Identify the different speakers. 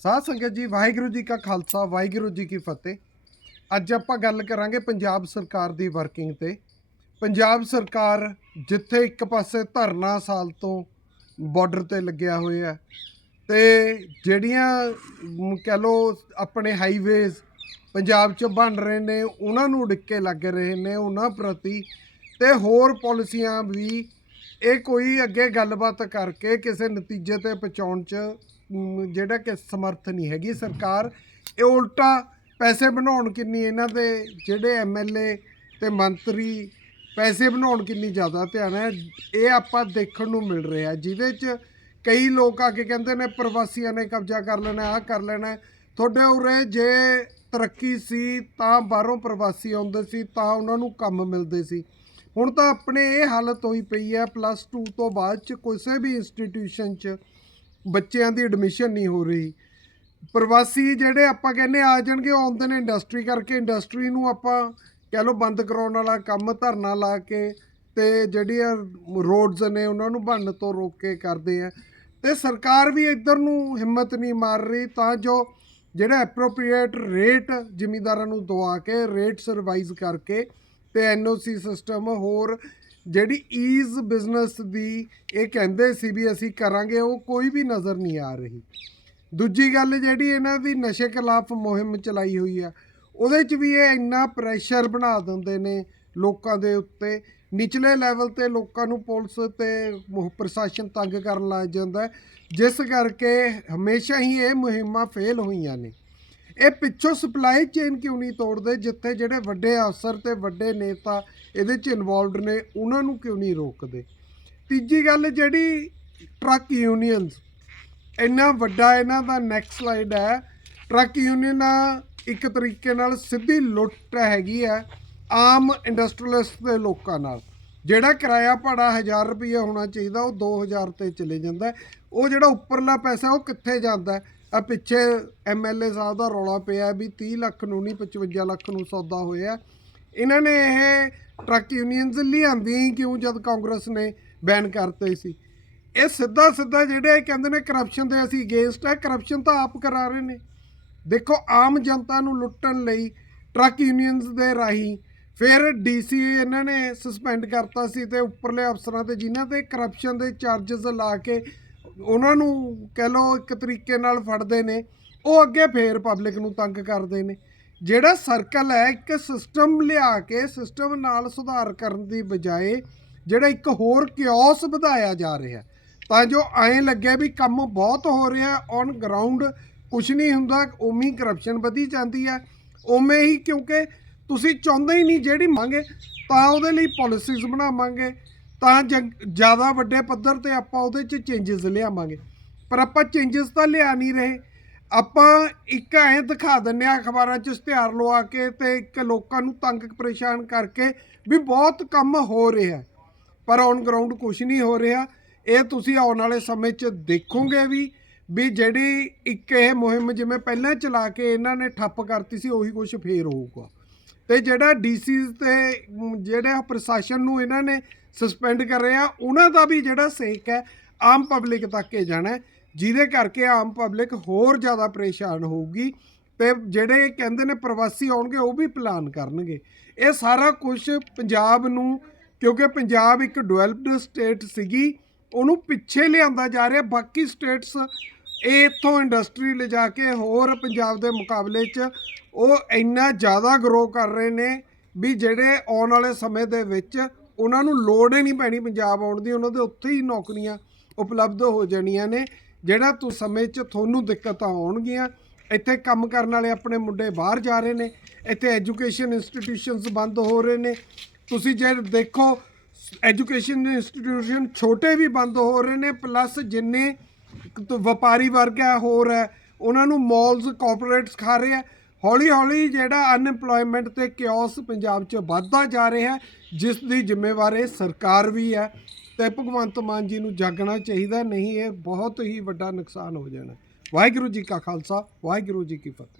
Speaker 1: ਸਾਧ ਸੰਗਤ ਜੀ, ਵਾਹਿਗੁਰੂ ਜੀ ਕਾ ਖਾਲਸਾ, ਵਾਹਿਗੁਰੂ ਜੀ ਕੀ ਫਤਿਹ। ਅੱਜ ਆਪਾਂ ਗੱਲ ਕਰਾਂਗੇ ਪੰਜਾਬ ਸਰਕਾਰ ਦੀ ਵਰਕਿੰਗ ਤੇ। ਪੰਜਾਬ ਸਰਕਾਰ ਜਿੱਥੇ ਇੱਕ ਪਾਸੇ ਧਰਨਾ ਸਾਲ ਤੋਂ ਬਾਰਡਰ ਤੇ ਲੱਗਿਆ ਹੋਇਆ ਤੇ ਜਿਹੜੀਆਂ ਕਹਿ ਲੋ ਆਪਣੇ ਹਾਈਵੇਜ਼ ਪੰਜਾਬ 'ਚ ਬਣ ਰਹੇ ਨੇ, ਉਹਨਾਂ ਨੂੰ ਡਿੱਕੇ ਲੱਗ ਰਹੇ ਨੇ ਉਹਨਾਂ ਪ੍ਰਤੀ, ਤੇ ਹੋਰ ਪਾਲਿਸੀਆਂ ਵੀ, ਇਹ ਕੋਈ ਅੱਗੇ ਗੱਲਬਾਤ ਕਰਕੇ ਕਿਸੇ ਨਤੀਜੇ ਤੇ ਪਹੁੰਚਾਉਣ 'ਚ ਜਿਹੜਾ ਕਿ ਸਮਰਥ ਨਹੀਂ ਹੈਗੀ ਸਰਕਾਰ, ਇਹ ਉਲਟਾ ਪੈਸੇ ਬਣਾਉਣ ਕਿੰਨੀ ਇਹਨਾਂ ਦੇ ਜਿਹੜੇ ਐਮਐਲਏ ਤੇ ਮੰਤਰੀ ਪੈਸੇ ਬਣਾਉਣ ਕਿੰਨੀ ਜ਼ਿਆਦਾ ਧਿਆਨ ਹੈ, ਇਹ ਆਪਾਂ ਦੇਖਣ ਨੂੰ ਮਿਲ ਰਿਹਾ ਜਿਹਦੇ 'ਚ ਕਈ ਲੋਕ ਆ ਕੇ ਕਹਿੰਦੇ ਨੇ ਪ੍ਰਵਾਸੀਆਂ ਨੇ ਕਬਜ਼ਾ ਕਰ ਲੈਣਾ, ਆਹ ਕਰ ਲੈਣਾ ਤੁਹਾਡੇ ਉਰੇ ਜੇ ਤਰੱਕੀ ਸੀ ਤਾਂ ਬਾਹਰੋਂ ਪ੍ਰਵਾਸੀ ਆਉਂਦੇ ਸੀ, ਤਾਂ ਉਹਨਾਂ ਨੂੰ ਕੰਮ ਮਿਲਦੇ ਸੀ। ਹੁਣ ਤਾਂ ਆਪਣੇ ਇਹ ਹਾਲਤ ਹੋਈ ਪਈ ਹੈ ਪਲੱਸ 2 ਤੋਂ ਬਾਅਦ ਚ ਕਿਸੇ ਵੀ ਇੰਸਟੀਟਿਊਸ਼ਨ ਚ ਬੱਚਿਆਂ ਦੀ ਐਡਮਿਸ਼ਨ ਨਹੀਂ ਹੋ ਰਹੀ। ਪ੍ਰਵਾਸੀ ਜਿਹੜੇ ਆਪਾਂ ਕਹਿੰਦੇ ਆ ਜਾਣਗੇ, ਉਹ ਆਉਂਦੇ ਨੇ ਇੰਡਸਟਰੀ ਕਰਕੇ। ਇੰਡਸਟਰੀ ਨੂੰ ਆਪਾਂ ਕਹਿ ਲਓ ਬੰਦ ਕਰਾਉਣ ਵਾਲਾ ਕੰਮ ਧਰਨਾ ਲਾ ਕੇ ਤੇ ਜਿਹੜੀਆਂ ਰੋਡਸ ਨੇ ਉਹਨਾਂ ਨੂੰ ਬਣਨ ਤੋਂ ਰੋਕ ਕੇ ਕਰਦੇ ਆ। ਤੇ ਸਰਕਾਰ ਵੀ ਇੱਧਰ ਨੂੰ ਹਿੰਮਤ ਨਹੀਂ ਮਾਰ ਰਹੀ, ਤਾਂ ਜੋ ਜਿਹੜਾ ਐਪਰੋਪ੍ਰੀਏਟ ਰੇਟ ਜ਼ਿਮੀਦਾਰਾਂ ਨੂੰ ਦਵਾ ਕੇ ਰੇਟ ਸਰਵਾਈਜ਼ ਕਰਕੇ ਤੇ ਐਨਓਸੀ ਸਿਸਟਮ ਹੋਰ ਜਿਹੜੀ ਈਜ਼ ਬਿਜ਼ਨਸ ਦੀ ਇਹ ਕਹਿੰਦੇ ਸੀ ਵੀ ਅਸੀਂ ਕਰਾਂਗੇ, ਉਹ ਕੋਈ ਵੀ ਨਜ਼ਰ ਨਹੀਂ ਆ ਰਹੀ। ਦੂਜੀ ਗੱਲ ਜਿਹੜੀ ਇਹਨਾਂ ਦੀ ਨਸ਼ੇ ਖਿਲਾਫ ਮੁਹਿੰਮ ਚਲਾਈ ਹੋਈ ਆ, ਉਹਦੇ 'ਚ ਵੀ ਇਹ ਇੰਨਾ ਪ੍ਰੈਸ਼ਰ ਬਣਾ ਦਿੰਦੇ ਨੇ ਲੋਕਾਂ ਦੇ ਉੱਤੇ। ਨਿਚਲੇ ਲੈਵਲ ਤੇ ਲੋਕਾਂ ਨੂੰ ਪੁਲਿਸ ਤੇ ਪ੍ਰਸ਼ਾਸਨ ਤੰਗ ਕਰਨ ਲੱਗ ਜਾਂਦਾ। ਜਿਸ ਕਰਕੇ ਹਮੇਸ਼ਾ ਹੀ ਇਹ ਮੁਹਿੰਮਾਂ ਫੇਲ ਹੋਈਆਂ ਨੇ। ਇਹ ਪਿੱਛੋਂ ਸਪਲਾਈ ਚੇਨ ਕਿਉਂ ਨਹੀਂ ਤੋੜਦੇ? ਜਿੱਥੇ ਜਿਹੜੇ ਵੱਡੇ ਅਫਸਰ ਤੇ ਵੱਡੇ ਨੇਤਾ ਇਹਦੇ 'ਚ ਇਨਵੋਲਵਡ ਨੇ, ਉਹਨਾਂ ਨੂੰ ਕਿਉਂ ਨਹੀਂ ਰੋਕਦੇ? ਤੀਜੀ ਗੱਲ, ਜਿਹੜੀ ਟਰੱਕ ਯੂਨੀਅਨਸ ਇੰਨਾ ਵੱਡਾ ਇਹਨਾਂ ਦਾ ਨੈਕਸਟ ਸਲਾਈਡ ਹੈ। ਟਰੱਕ ਯੂਨੀਅਨਾਂ ਇੱਕ ਤਰੀਕੇ ਨਾਲ ਸਿੱਧੀ ਲੁੱਟ ਹੈਗੀ ਹੈ ਆਮ ਇੰਡਸਟਰੀਅਲਿਸਟ ਦੇ ਲੋਕਾਂ ਨਾਲ। ਜਿਹੜਾ ਕਿਰਾਇਆ ਭਾੜਾ 1000 ਰੁਪਏ ਹੋਣਾ ਚਾਹੀਦਾ, ਉਹ 2000 ਤੇ ਚਲੇ ਜਾਂਦਾ ਉਹ ਜਿਹੜਾ ਉੱਪਰਲਾ ਪੈਸਾ, ਉਹ ਕਿੱਥੇ ਜਾਂਦਾ ਆ ਪਿੱਛੇ ਐਮਐਲਏ ਸਾਹਿਬ ਦਾ ਰੌਲਾ ਪਿਆ ਵੀ 30 ਲੱਖ ਨੂੰ ਨਹੀਂ 55 ਲੱਖ ਨੂੰ ਸੌਦਾ ਹੋਇਆ। ਇਹਨਾਂ ਨੇ ਇਹ ਟਰੱਕ ਯੂਨੀਅਨਸ ਲਿਆਂਦੀ ਕਿਉਂ ਜਦ ਕਾਂਗਰਸ ਨੇ ਬੈਨ ਕਰਤੇ ਸੀ? ਇਹ ਸਿੱਧਾ ਸਿੱਧਾ ਜਿਹੜੇ ਕਹਿੰਦੇ ਨੇ ਕਰਪਸ਼ਨ ਦੇ ਅਸੀਂ ਅਗੇਂਸਟ ਹੈ ਕਰਪਸ਼ਨ ਤਾਂ ਆਪ ਕਰਾ ਰਹੇ ਨੇ। ਦੇਖੋ, ਆਮ ਜਨਤਾ ਨੂੰ ਲੁੱਟਣ ਲਈ ਟਰੱਕ ਯੂਨੀਅਨਸ ਦੇ ਰਾਹੀਂ ਫਿਰ ਡੀਸੀ ਇਹਨਾਂ ਨੇ ਸਸਪੈਂਡ ਕਰਤਾ ਸੀ ਤੇ ਉੱਪਰਲੇ ਅਫਸਰਾਂ ਤੇ ਜਿਨ੍ਹਾਂ ਤੇ ਕਰਪਸ਼ਨ ਦੇ ਚਾਰजेस ਲਾ ਕੇ ਉਹਨਾਂ ਨੂੰ ਕਹਿ ਲਓ ਇੱਕ ਤਰੀਕੇ ਨਾਲ ਫੜਦੇ ਨੇ, ਉਹ ਅੱਗੇ ਫੇਰ ਪਬਲਿਕ ਨੂੰ ਤੰਗ ਕਰਦੇ ਨੇ। ਜਿਹੜਾ ਸਰਕਲ ਹੈ, ਇੱਕ ਸਿਸਟਮ ਲਿਆ ਕੇ ਸਿਸਟਮ ਨਾਲ ਸੁਧਾਰ ਕਰਨ ਦੀ ਬਜਾਏ ਜਿਹੜਾ ਇੱਕ ਹੋਰ ਕਿਓਸ ਵਧਾਇਆ ਜਾ ਰਿਹਾ ਤਾਂ ਜੋ ਐਂ ਲੱਗੇ ਵੀ ਕੰਮ ਬਹੁਤ ਹੋ ਰਿਹਾ ਔਨ ਗਰਾਊਂਡ ਕੁਝ ਨਹੀਂ ਹੁੰਦਾ, ਉਵੇਂ ਹੀ ਕਰਪਸ਼ਨ ਵਧੀ ਜਾਂਦੀ ਹੈ। ਉਵੇਂ ਹੀ ਕਿਉਂਕਿ ਤੁਸੀਂ ਚਾਹੁੰਦੇ ਹੀ ਨਹੀਂ, ਜਿਹੜੀ ਮੰਗੇ ਤਾਂ ਉਹਦੇ ਲਈ ਪਾਲਿਸੀਜ਼ ਬਣਾਵਾਂਗੇ। ਤਾਂ ਜ਼ਿਆਦਾ ਵੱਡੇ ਪੱਧਰ ਤੇ ਆਪਾਂ ਉਹਦੇ 'ਚ ਚੇਂਜਸ ਲਿਆਵਾਂਗੇ। ਪਰ ਆਪਾਂ ਚੇਂਜਸ ਤਾਂ ਲਿਆ ਨਹੀਂ ਰਹੇ। ਆਪਾਂ ਇੱਕ ਐਂ ਦਿਖਾ ਦਿੰਨੇ ਆ ਅਖਬਾਰਾਂ 'ਚ ਇਸ਼ਤਿਹਾਰ ਲਵਾ ਕੇ ਤੇ ਇੱਕ ਲੋਕਾਂ ਨੂੰ ਤੰਗ ਪਰੇਸ਼ਾਨ ਕਰਕੇ ਵੀ ਬਹੁਤ ਕੰਮ ਹੋ ਰਿਹਾ। ਪਰ ਔਨ ਗਰਾਊਂਡ ਕੁਝ ਨਹੀਂ ਹੋ ਰਿਹਾ। ਇਹ ਤੁਸੀਂ ਆਉਣ ਵਾਲੇ ਸਮੇਂ 'ਚ ਦੇਖੋਗੇ ਵੀ ਵੀ ਜਿਹੜੀ ਇੱਕ ਇਹ ਮੁਹਿੰਮ ਜਿਵੇਂ ਪਹਿਲਾਂ ਚਲਾ ਕੇ ਇਹਨਾਂ ਨੇ ਠੱਪ ਕਰਤੀ ਸੀ ਉਹੀ ਕੁਝ ਫੇਰ ਹੋਊਗਾ। ਤੇ ਜਿਹੜਾ ਡੀਸੀ ਤੇ ਮ, ਜਿਹੜਾ ਪ੍ਰਸ਼ਾਸਨ ਨੂੰ ਇਹਨਾਂ ਨੇ ਸਸਪੈਂਡ ਕਰ ਰਿਹਾ ਉਹਨਾਂ ਦਾ ਵੀ ਜਿਹੜਾ ਸੇਕ ਹੈ, ਆਮ ਪਬਲਿਕ ਤੱਕ ਇਹ ਜਾਣਾ ਜਿਹਦੇ ਕਰਕੇ ਆਮ ਪਬਲਿਕ ਹੋਰ ਜ਼ਿਆਦਾ ਪਰੇਸ਼ਾਨ ਹੋਊਗੀ। ਤੇ ਜਿਹੜੇ ਕਹਿੰਦੇ ਨੇ ਪ੍ਰਵਾਸੀ ਆਉਣਗੇ, ਉਹ ਵੀ ਪਲਾਨ ਕਰਨਗੇ। ਇਹ ਸਾਰਾ ਕੁਝ ਪੰਜਾਬ ਨੂੰ, ਕਿਉਂਕਿ ਪੰਜਾਬ ਇੱਕ ਡਿਵੈਲਪਡ ਸਟੇਟ ਸੀਗੀ, ਉਹਨੂੰ ਪਿੱਛੇ ਲਿਆਂਦਾ ਜਾ ਰਿਹਾ। ਬਾਕੀ ਸਟੇਟਸ ਇਹ ਇੱਥੋਂ ਇੰਡਸਟਰੀ ਲਿਜਾ ਕੇ ਹੋਰ ਪੰਜਾਬ ਦੇ ਮੁਕਾਬਲੇ 'ਚ ਉਹ ਇੰਨਾ ਜ਼ਿਆਦਾ ਗਰੋ ਕਰ ਰਹੇ ਨੇ ਵੀ ਜਿਹੜੇ ਆਉਣ ਵਾਲੇ ਸਮੇਂ ਦੇ ਵਿੱਚ ਉਹਨਾਂ ਨੂੰ ਲੋੜ ਹੀ ਨਹੀਂ ਪੈਣੀ ਪੰਜਾਬ ਆਉਣ ਦੀ, ਉਹਨਾਂ ਦੇ ਉੱਥੇ ਹੀ ਨੌਕਰੀਆਂ ਉਪਲਬਧ ਹੋ ਜਾਣੀਆਂ ਨੇ, ਜਿਹੜਾ ਤੂੰ, ਸਮੇਂ 'ਚ ਤੁਹਾਨੂੰ ਦਿੱਕਤਾਂ ਆਉਣਗੀਆਂ, ਇੱਥੇ ਕੰਮ ਕਰਨ ਵਾਲੇ ਆਪਣੇ ਮੁੰਡੇ ਬਾਹਰ ਜਾ ਰਹੇ ਨੇ, ਇੱਥੇ ਐਜੂਕੇਸ਼ਨ ਇੰਸਟੀਟਿਊਸ਼ਨਸ ਬੰਦ ਹੋ ਰਹੇ ਨੇ, ਤੁਸੀਂ ਜੇ ਦੇਖੋ, ਐਜੂਕੇਸ਼ਨ ਇੰਸਟੀਟਿਊਸ਼ਨ ਛੋਟੇ ਵੀ ਬੰਦ ਹੋ ਰਹੇ ਨੇ, ਪਲੱਸ ਜਿੰਨੇ ਵਪਾਰੀ ਵਰਗ ਹੈ, ਹੋਰ ਹੈ, ਉਹਨਾਂ ਨੂੰ ਮਾਲਸ ਕਾਰਪੋਰੇਟਸ ਖਾ ਰਹੇ ਆ ਹੌਲੀ ਹੌਲੀ ਜਿਹੜਾ ਅਨਐਮਪਲੋਇਮੈਂਟ ਤੇ ਕਿਓਸ ਪੰਜਾਬ 'ਚ ਵੱਧਦਾ ਜਾ ਰਿਹਾ ਹੈ, ਜਿਸ ਦੀ ਜ਼ਿੰਮੇਵਾਰ ਇਹ ਸਰਕਾਰ ਵੀ ਹੈ ਤੇ ਭਗਵੰਤ ਮਾਨ ਜੀ ਨੂੰ ਜਾਗਣਾ ਚਾਹੀਦਾ, ਨਹੀਂ ਇਹ ਬਹੁਤ ਹੀ ਵੱਡਾ ਨੁਕਸਾਨ ਹੋ ਜਾਣਾ। ਵਾਹਿਗੁਰੂ ਜੀ ਕਾ ਖਾਲਸਾ, ਵਾਹਿਗੁਰੂ ਜੀ ਕੀ ਫਤਿਹ।